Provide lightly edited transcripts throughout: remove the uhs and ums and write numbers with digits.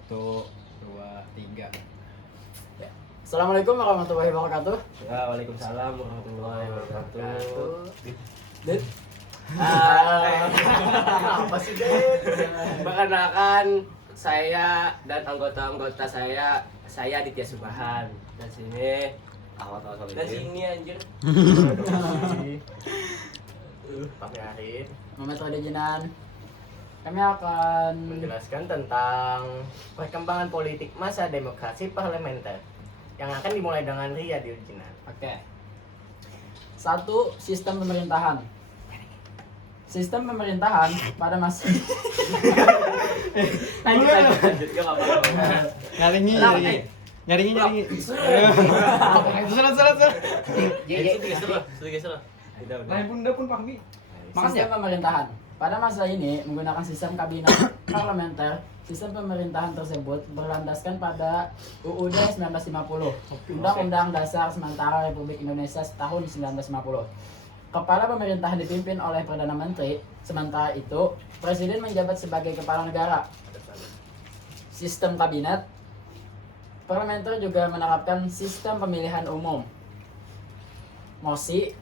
Satu, dua, tiga. Assalamualaikum warahmatullahi wabarakatuh. Ya, waalaikumsalam warahmatullahi wabarakatuh. Dit. Apa sih, Dit? Perkenalkan saya dan anggota-anggota saya Aditya Subahan. Dan sini Ahmad dan Al-Solihin. sini anjir. Pak Arif Muhammad Rodi Jinan. Kami akan menjelaskan tentang perkembangan politik masa demokrasi parlementer yang akan dimulai dengan Ria Dirjinan. Oke. 1. Sistem pemerintahan. Sistem pemerintahan pada masa Lanjut ke apa? Nyaringi. Sistem pemerintahan. Pada masa ini menggunakan sistem kabinet parlementer. Sistem pemerintahan tersebut berlandaskan pada UUD 1950, Undang-Undang Dasar Sementara Republik Indonesia tahun 1950. Kepala pemerintahan dipimpin oleh Perdana Menteri. Sementara itu, Presiden menjabat sebagai kepala negara. Sistem kabinet parlementer juga menerapkan sistem pemilihan umum, mosi,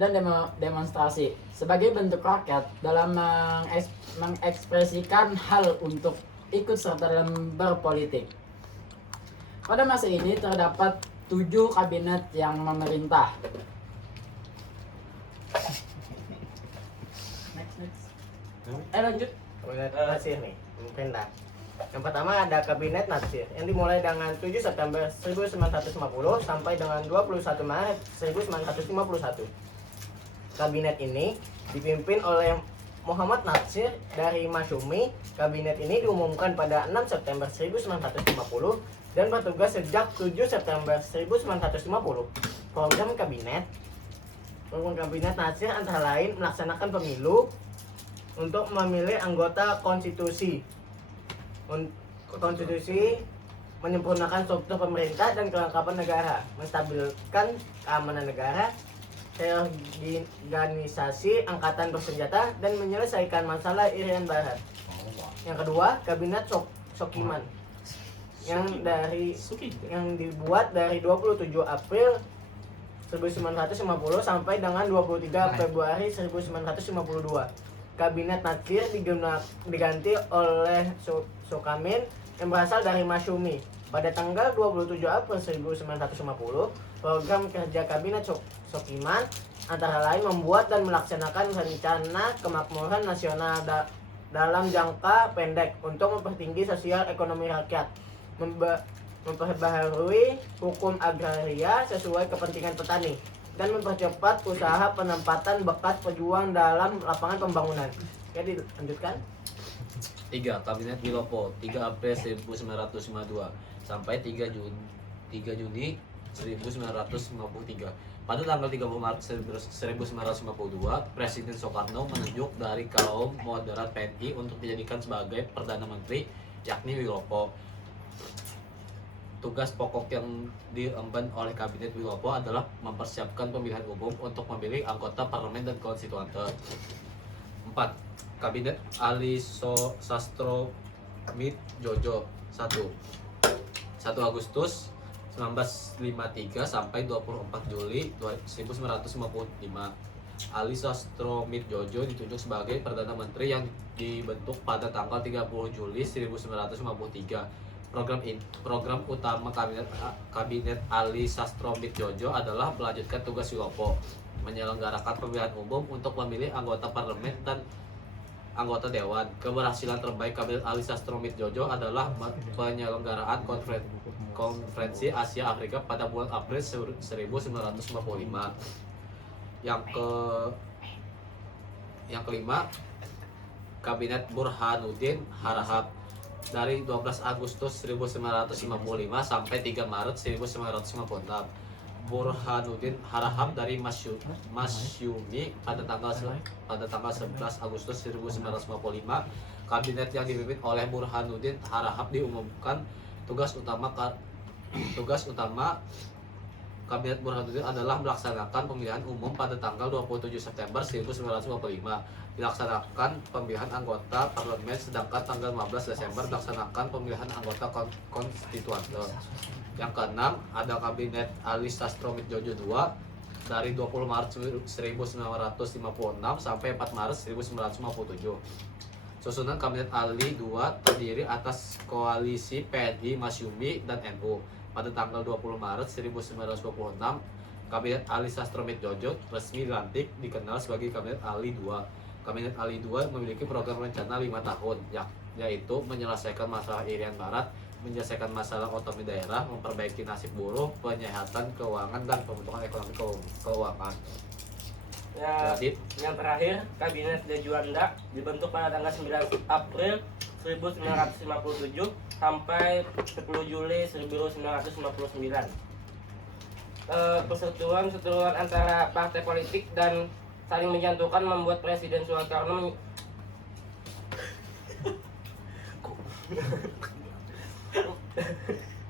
dan demonstrasi sebagai bentuk rakyat dalam mengekspresikan hal untuk ikut serta dalam berpolitik. Pada masa ini terdapat 7 kabinet yang memerintah. Next. Lanjut. Kabinet Natsir nih, pemerintah. Yang pertama ada Kabinet Natsir yang dimulai dengan 7 September 1950 sampai dengan 21 Maret 1951. Kabinet ini dipimpin oleh Muhammad Natsir dari Masyumi. Kabinet ini diumumkan pada 6 September 1950 dan bertugas sejak 7 September 1950. Program Kabinet Natsir antara lain melaksanakan pemilu untuk memilih anggota konstitusi, menyempurnakan struktur pemerintah dan kelengkapan negara, menstabilkan keamanan negara, reorganisasi angkatan bersenjata, dan menyelesaikan masalah Irian Barat. Yang kedua, Kabinet Sokiman yang dibuat dari 27 April 1950 sampai dengan 23 Februari 1952. Kabinet Natsir diganti oleh Sokamin yang berasal dari Masyumi. Pada tanggal 27 April 1950, program kerja Kabinet Sokiman antara lain membuat dan melaksanakan rencana kemakmuran nasional dalam jangka pendek untuk mempertinggi sosial ekonomi rakyat, memperbaharui hukum agraria sesuai kepentingan petani, dan mempercepat usaha penempatan bekas pejuang dalam lapangan pembangunan. Jadi lanjutkan. 3. Kabinet Wilopo 3 April 1952 sampai 3 Juni 1953. Pada tanggal 30 Maret 1952, Presiden Soekarno menunjuk dari kaum moderat PNI untuk dijadikan sebagai Perdana Menteri, yakni Wilopo. Tugas pokok yang diemban oleh Kabinet Wilopo adalah mempersiapkan pemilihan umum untuk memilih anggota parlemen dan konstituante. 4. Kabinet Ali Sastro Jojo 1 Agustus 1953 sampai 24 Juli 1955. Ali Jojo ditunjuk sebagai Perdana Menteri yang dibentuk pada tanggal 30 Juli 1953. Program utama Kabinet Ali Jojo adalah melanjutkan tugas Wilopo, menyelenggarakan pemilihan umum untuk memilih anggota parlemen dan anggota dewan. Keberhasilan terbaik Kabinet Ali Jojo adalah penyelenggaraan konferensi Asia Afrika pada bulan April 1955. Yang kelima, Kabinet Burhanuddin Harahap dari 12 Agustus 1955 sampai 3 Maret 1956. Burhanuddin Harahap dari Masyumi pada tanggal 11 Agustus 1955. Kabinet yang dipimpin oleh Burhanuddin Harahap diumumkan tugas utama Kabinet Burhanuddin adalah melaksanakan pemilihan umum pada tanggal 27 September 1955. Dilaksanakan pemilihan anggota parlemen, sedangkan tanggal 15 Desember dilaksanakan pemilihan anggota konstituante. Yang keenam, ada Kabinet Ali Sastromitjojo II dari 20 Maret 1956 sampai 4 Maret 1957. Susunan Kabinet Ali II terdiri atas koalisi PNI, Masyumi, dan NU. Pada tanggal 20 Maret 1926, Kabinet Ali Sastromitjojo resmi dilantik, dikenal sebagai Kabinet Ali II. Kabinet Ali II memiliki program rencana 5 tahun, yaitu menyelesaikan masalah Irian Barat, menyelesaikan masalah otonomi daerah, memperbaiki nasib buruh, penyehatan keuangan, dan pembentukan ekonomi keuangan. Ya, Jadi, yang terakhir, Kabinet De Juanda dibentuk pada tanggal 9 April 1957 sampai 10 Juli 1959. Persetujuan antara partai politik dan saling menjatuhkan membuat Presiden Soekarno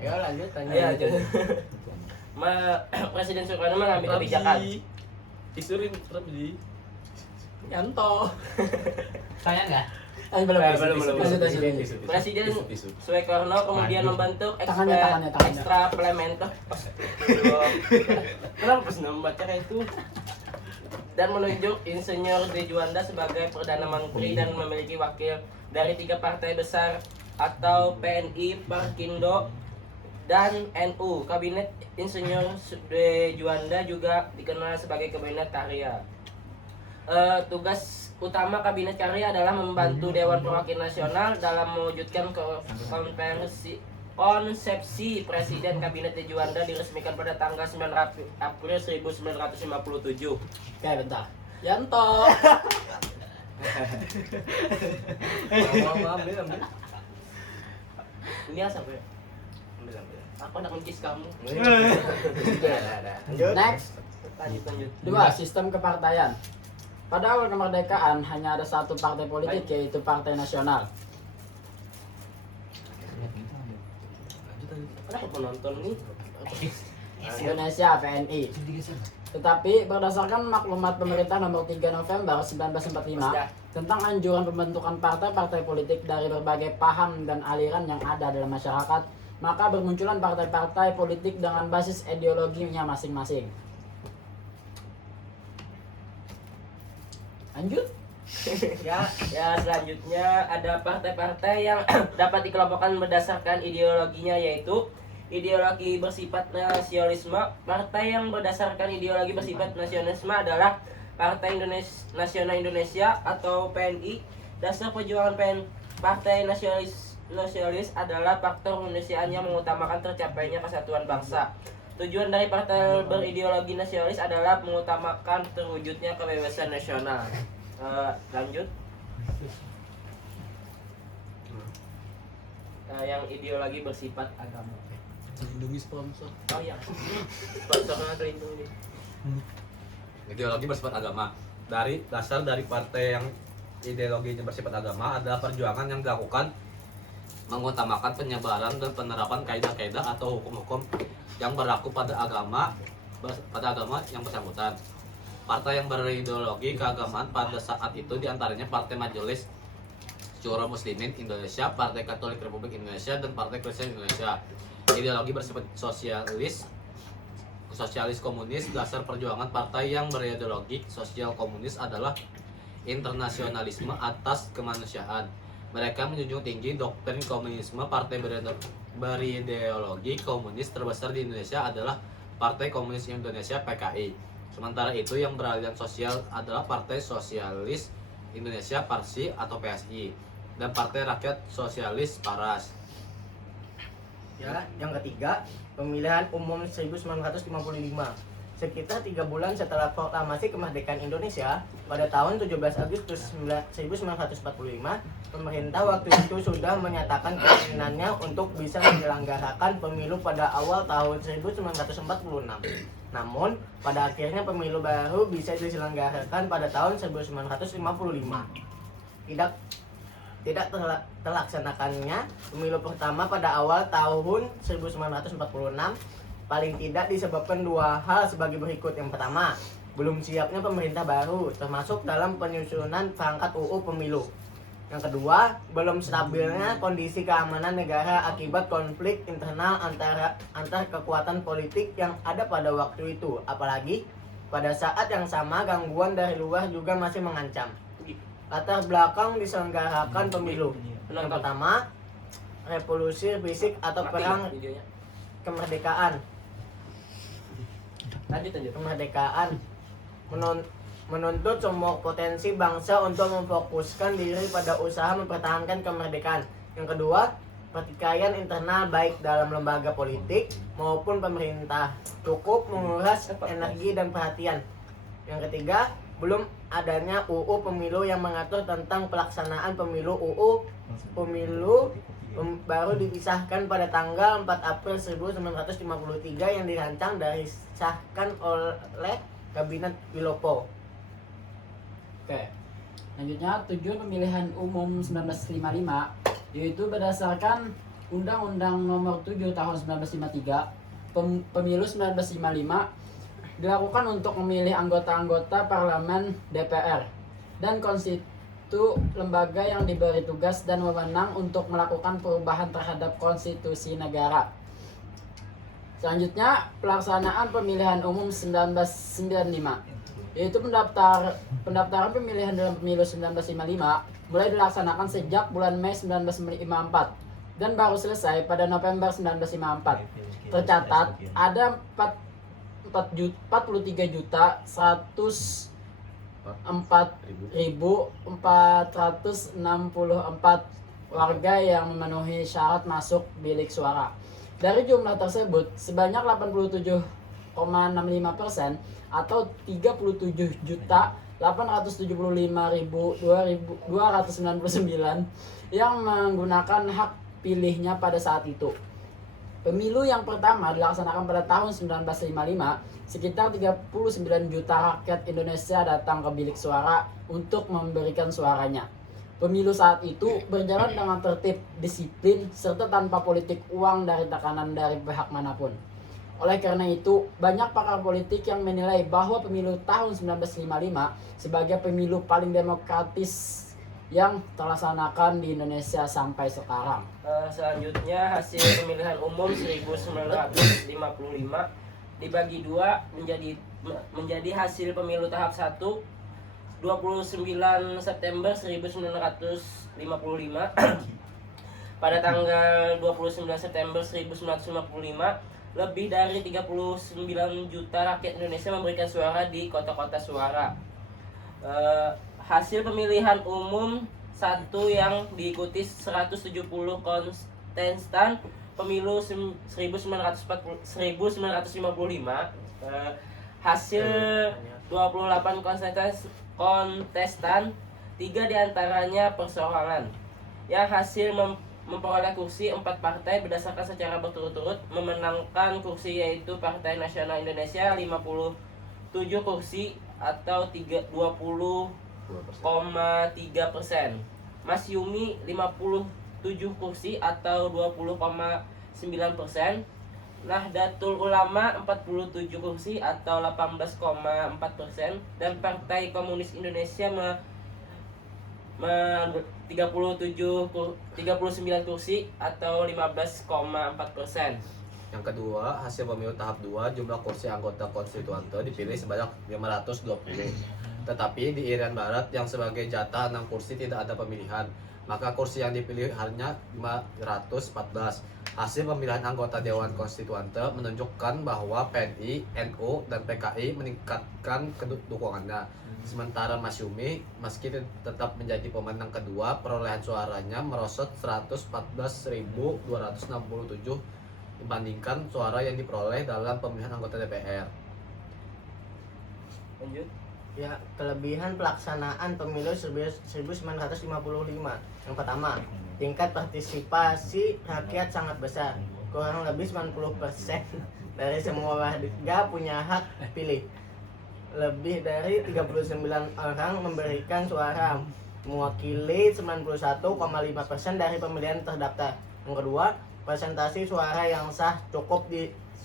Ayo lanjut tanya. ya, Presiden Soekarno mengambil kebijakan. Isurin Rabdi. Yanto. Tanya nggak? Belum. Belum. Lanjut. Presiden Soekarno kemudian membentuk Tangannya. ekstraplementer. Kenapa pas membaca kayak itu? Dan menunjuk Insinyur De Juanda sebagai Perdana Menteri dan memiliki wakil dari 3 partai besar atau PNI, Parkindo, dan NU. Kabinet Insinyur De Juanda juga dikenal sebagai Kabinet Karya. Tugas utama Kabinet Karya adalah membantu Dewan Perwakilan Nasional dalam mewujudkan konsepsi Presiden. Kabinet De Juanda diresmikan pada tanggal 9 April 1957. Oke, bentar. Yanto. Ambil. Ini asap ya? Ambil. Aku nak mencis kamu. Lanjut. Next. Lanjut. 2. Sistem kepartaian. Pada awal kemerdekaan hanya ada satu partai politik, yaitu Partai Nasional. Kenapa penonton nih? Indonesia PNI. Tetapi berdasarkan maklumat pemerintah nomor 3 November 1945 tentang anjuran pembentukan partai-partai politik dari berbagai paham dan aliran yang ada dalam masyarakat, maka bermunculan partai-partai politik dengan basis ideologinya masing-masing. Lanjut. Ya, selanjutnya ada partai-partai yang dapat dikelompokkan berdasarkan ideologinya, yaitu ideologi bersifat nasionalisme. Partai yang berdasarkan ideologi bersifat nasionalisme adalah Partai Nasional Indonesia atau PNI. Dasar perjuangan Partai Nasionalis adalah faktor kemanusiaan yang mengutamakan tercapainya kesatuan bangsa. Tujuan dari partai berideologi nasionalis adalah mengutamakan terwujudnya kebebasan nasional. Lanjut. Yang ideologi bersifat agama. Lindungi sponsor. Oh iya. Sponsornya terlindungi. Ideologi bersifat agama. Dasar dari partai yang ideologinya bersifat agama adalah perjuangan yang dilakukan mengutamakan penyebaran dan penerapan kaidah-kaidah atau hukum-hukum yang berlaku pada agama yang bersangkutan. Partai yang berideologi keagamaan pada saat itu diantaranya Partai Majelis Syuro Muslimin Indonesia, Partai Katolik Republik Indonesia, dan Partai Kristen Indonesia. Ideologi bersifat sosialis komunis. Dasar perjuangan partai yang berideologi sosial komunis adalah internasionalisme atas kemanusiaan. Mereka menjunjung tinggi doktrin komunisme. Partai berideologi komunis terbesar di Indonesia adalah Partai Komunis Indonesia (PKI). Sementara itu yang beraliran sosial adalah Partai Sosialis Indonesia (PARSI) atau PSI dan Partai Rakyat Sosialis (PARAS). Ya, yang ketiga, pemilihan umum 1955. Sekitar 3 bulan setelah proklamasi kemerdekaan Indonesia pada tahun 17 Agustus 1945, pemerintah waktu itu sudah menyatakan keinginannya untuk bisa menyelenggarakan pemilu pada awal tahun 1946. Namun, pada akhirnya pemilu baru bisa diselenggarakan pada tahun 1955. Tidak terlaksanakannya pemilu pertama pada awal tahun 1946 paling tidak disebabkan dua hal sebagai berikut. Yang pertama, belum siapnya pemerintah baru, termasuk dalam penyusunan perangkat UU Pemilu. Yang kedua, belum stabilnya kondisi keamanan negara akibat konflik internal antar kekuatan politik yang ada pada waktu itu. Apalagi pada saat yang sama gangguan dari luar juga masih mengancam. Latar belakang diselenggarakan pemilu. Yang pertama, revolusi fisik atau perang videonya. kemerdekaan. Lanjut. Kemerdekaan menuntut semua potensi bangsa untuk memfokuskan diri pada usaha mempertahankan kemerdekaan. Yang kedua, pertikaian internal baik dalam lembaga politik maupun pemerintah cukup menguras energi dan perhatian. Yang ketiga, belum adanya UU Pemilu yang mengatur tentang pelaksanaan pemilu. UU Pemilu baru dipisahkan pada tanggal 4 April 1953 yang dirancang dan disahkan oleh Kabinet Wilopo. Oke. Selanjutnya, tujuan pemilihan umum 1955 yaitu berdasarkan Undang-Undang Nomor 7 Tahun 1953. Pemilu 1955 dilakukan untuk memilih anggota-anggota parlemen DPR dan konstitu lembaga yang diberi tugas dan wewenang untuk melakukan perubahan terhadap konstitusi negara. Selanjutnya, pelaksanaan pemilihan umum 1995 yaitu pendaftaran pemilihan dalam pemilu 1955 mulai dilaksanakan sejak bulan Mei 1954 dan baru selesai pada November 1954. Tercatat ada 43.104.464 warga yang memenuhi syarat masuk bilik suara. Dari jumlah tersebut, sebanyak 87,65% atau 37.875.299 yang menggunakan hak pilihnya pada saat itu. Pemilu yang pertama dilaksanakan pada tahun 1955, sekitar 39 juta rakyat Indonesia datang ke bilik suara untuk memberikan suaranya. Pemilu saat itu berjalan dengan tertib, disiplin, serta tanpa politik uang dari tekanan dari pihak manapun. Oleh karena itu, banyak pakar politik yang menilai bahwa pemilu tahun 1955 sebagai pemilu paling demokratis yang terlaksanakan di Indonesia sampai sekarang. Selanjutnya, hasil pemilihan umum 1955 dibagi dua menjadi hasil pemilu tahap 1 29 September 1955 pada tanggal 29 September 1955 lebih dari 39 juta rakyat Indonesia memberikan suara di kota-kota suara. Hasil pemilihan umum 1 yang diikuti 170 kontestan pemilu 1955, hasil 28 kontestan 3 diantaranya perseorangan yang hasil memperoleh kursi 4 partai berdasarkan secara berturut-turut memenangkan kursi, yaitu Partai Nasional Indonesia 57 kursi atau 20,3%, Masyumi 57 kursi atau 20,9%, Nahdlatul Ulama 47 kursi atau 18,4%, dan Partai Komunis Indonesia 39 kursi atau 15,4%. Yang kedua, hasil pemilu tahap 2, jumlah kursi anggota konstituante dipilih sebanyak 520. Tetapi di Irian Barat yang sebagai jatah 6 kursi tidak ada pemilihan, maka kursi yang dipilih hanya 514. Hasil pemilihan anggota Dewan Konstituante menunjukkan bahwa PNI, NU, dan PKI meningkatkan dukungannya. Sementara Masyumi, meski tetap menjadi pemenang kedua, perolehan suaranya merosot 114.267 dibandingkan suara yang diperoleh dalam pemilihan anggota DPR. Lanjut. Ya, kelebihan pelaksanaan pemilu 1955. Yang pertama, tingkat partisipasi rakyat sangat besar. Kurang lebih 90% dari semua warga punya hak pilih. Lebih dari 39 orang memberikan suara, mewakili 91,5% dari pemilihan terdaftar. Yang kedua, presentasi suara yang sah cukup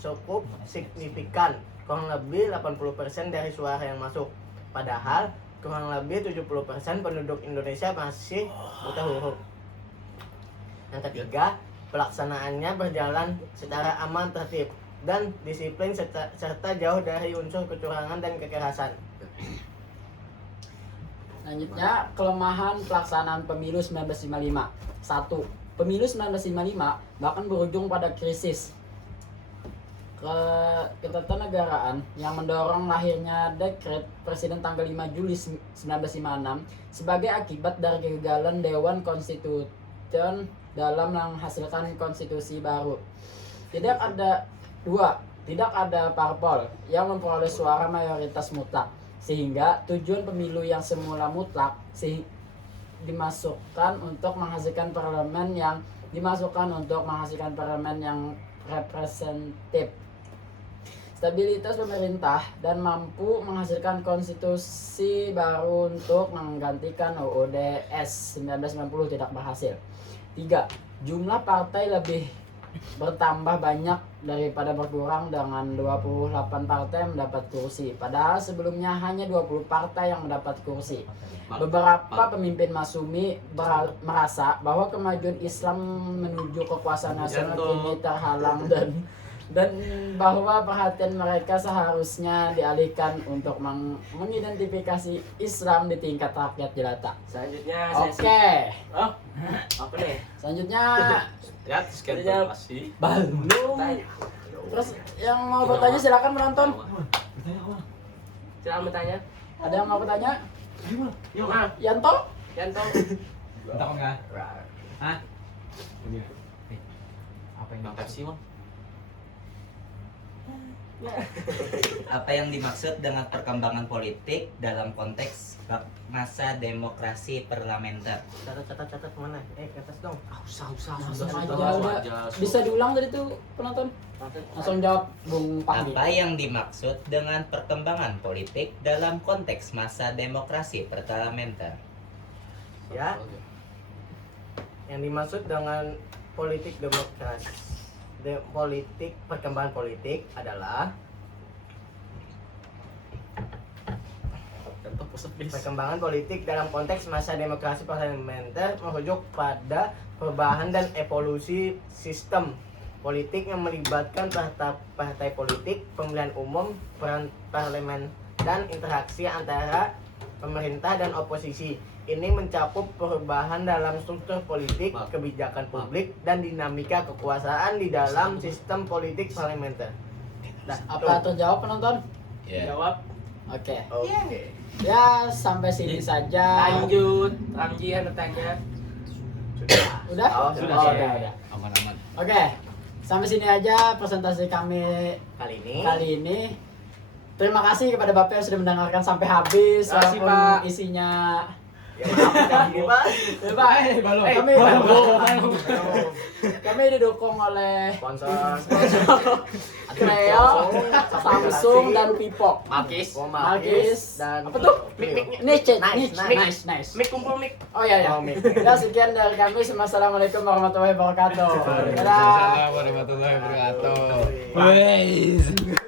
cukup signifikan, kurang lebih 80% dari suara yang masuk. Padahal kurang lebih 70% penduduk Indonesia masih buta huruf. Yang ketiga, pelaksanaannya berjalan secara aman, tertib, dan disiplin serta jauh dari unsur kecurangan dan kekerasan. Selanjutnya, kelemahan pelaksanaan pemilu 1955. 1. Pemilu 1955 bahkan berujung pada krisis ketatanegaraan yang mendorong lahirnya dekret Presiden tanggal 5 Juli 1956 sebagai akibat dari kegagalan Dewan Konstitusi dalam menghasilkan konstitusi baru. Tidak ada parpol yang memperoleh suara mayoritas mutlak, sehingga tujuan pemilu yang semula mutlak dimasukkan untuk menghasilkan parlemen yang representatif. Stabilitas pemerintah dan mampu menghasilkan konstitusi baru untuk menggantikan UUD 1990 tidak berhasil. 3. Jumlah partai lebih bertambah banyak daripada berkurang dengan 28 partai yang mendapat kursi. Padahal sebelumnya hanya 20 partai yang mendapat kursi. Beberapa pemimpin Masyumi merasa bahwa kemajuan Islam menuju kekuasaan nasional kini terhalang dan bahwa perhatian mereka seharusnya dialihkan untuk mengidentifikasi Islam di tingkat rakyat jelata. Selanjutnya Oke. Oh, apa nih? Selanjutnya Ya, sekian terima kasih. belum. Terus yang mau bertanya silakan menonton. Silakan bertanya. Ada yang mau bertanya? Yuk, Yanto? Yanto. Tahu nggak? Hah? Apa yang Pepsi, Bang? Apa yang dimaksud dengan perkembangan politik dalam konteks masa demokrasi parlementer? Catat mana? Ke atas dong. Langsung Sudah, aja. Bisa diulang dari itu penonton? Langsung jawab Bung Pahmi. Apa yang dimaksud dengan perkembangan politik dalam konteks masa demokrasi parlementer? Ya. Yang dimaksud dengan politik demokrasi, perkembangan politik adalah perkembangan politik dalam konteks masa demokrasi parlementer merujuk pada perubahan dan evolusi sistem politik yang melibatkan partai politik, pemilihan umum, peran parlemen, dan interaksi antara pemerintah dan oposisi. Ini mencakup perubahan dalam struktur politik, kebijakan publik, dan dinamika kekuasaan di dalam sistem politik parlementer. Nah, Apa terjawab penonton? Ya. Jawab. Oke. Oke. Ya, sampai sini saja. Lanjut. Ramji yang bertanya. Udah? Oh, sudah. Udah. Aman-aman. Oke. Sampai sini aja presentasi kami Kali ini Terima kasih kepada Bapak yang sudah mendengarkan sampai habis. Terima kasih, walaupun Pak. isinya ya maaf ya, Pak. Ya, Pak. Kami didukung oleh Sponsor. Creo, Samsung, dan Vivo. Markis. Malkis dan apa tuh? Niche. Nice. Mik kumpul mik. Oh iya ya. Oh, mic. Ya sekian dari kami. Assalamualaikum warahmatullahi wabarakatuh. Dadah. Assalamualaikum warahmatullahi wabarakatuh. Wih.